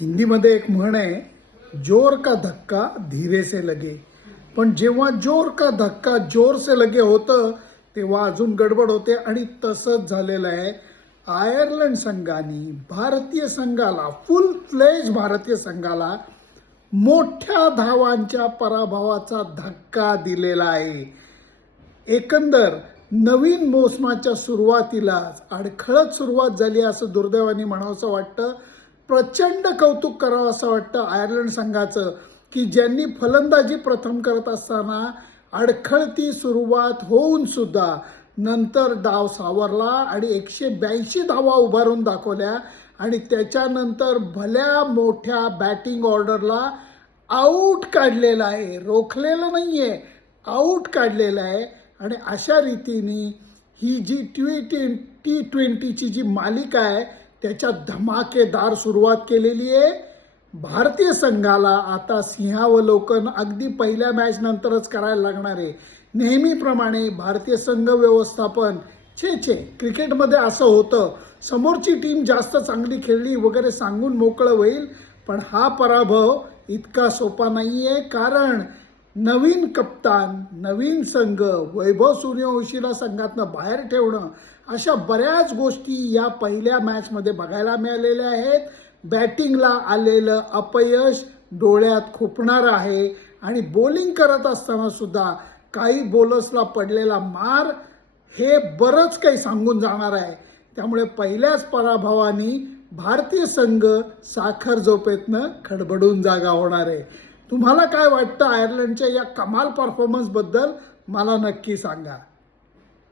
हिंदीमध्ये एक म्हण आहे, जोर का धक्का धीरे से लगे. पण जेव्हा जोर का धक्का जोर से लगे होतं तेव्हा अजून गडबड होते आणि तसंच झालेलं आहे. आयर्लंड संघाने भारतीय संघाला, फुल फ्लेज भारतीय संघाला मोठ्या धावांच्या पराभवाचा धक्का दिलेला आहे. एकंदर नवीन मोसमाच्या सुरुवातीलाच अडखळत सुरुवात झाली असं दुर्दैवाने म्हणावंसं वाटतं. प्रचंड कौतुक करावं असं वाटतं आयर्लंड संघाचं, की ज्यांनी फलंदाजी प्रथम करत असताना अडखळती सुरुवात होऊन सुद्धा नंतर डाव सावरला आणि 182 धावा उभारून दाखवल्या आणि त्याच्यानंतर भल्या मोठ्या बॅटिंग ऑर्डरला आऊट काढलेलं आहे. रोखलेलं नाही आहे, आऊट काढलेलं आहे. आणि अशा रीतीने ही जी T20ची जी मालिका आहे त्याच्यात धमाकेदार सुरुवात केलेली आहे. भारतीय संघाला आता सिंहावलोकन अगदी पहिल्या मॅच नंतरच करायला लागणार आहे. नेहमीप्रमाणे भारतीय संघ व्यवस्थापन क्रिकेटमध्ये असं होतं, समोरची टीम जास्त चांगली खेळली वगैरे सांगून मोकळं होईल. पण हा पराभव इतका सोपा नाही आहे, कारण नवीन कप्तान, नवीन संघ, वैभव सूर्यवंशीला संघातनं बाहेर ठेवणं, अशा बऱ्याच गोष्टी या पहिल्या मॅचमध्ये बघायला मिळालेल्या आहेत. बॅटिंगला आलेलं अपयश डोळ्यात खुपणार आहे आणि बॉलिंग करत असताना सुद्धा काही बॉलर्सला पडलेला मार हे बरंच काही सांगून जाणार आहे. त्यामुळे पहिल्याच पराभवाने भारतीय संघ साखर झोपेतनं खडबडून जागा होणार आहे. तुम्हाला काय वाटतं आयर्लंडच्या या कमाल परफॉर्मन्सबद्दल मला नक्की सांगा.